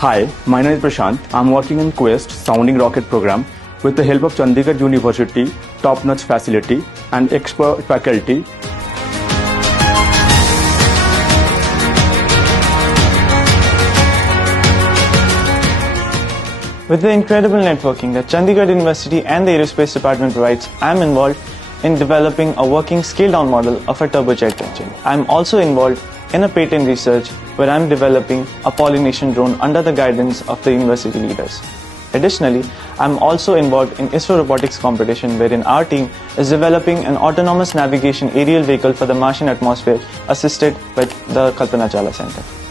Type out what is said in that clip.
Hi, my name is Prashant. I'm working in Quest Sounding Rocket program with the help of Chandigarh University, top-notch facility and expert faculty. With the incredible networking that Chandigarh University and the Aerospace Department provides, I am involved in developing a working scaled-down model of a turbojet engine. I am also involved in a patent research where I am developing a pollination drone under the guidance of the university leaders. Additionally, I am also involved in ISRO robotics competition wherein our team is developing an autonomous navigation aerial vehicle for the Martian atmosphere assisted by the Kalpana Chawla Center.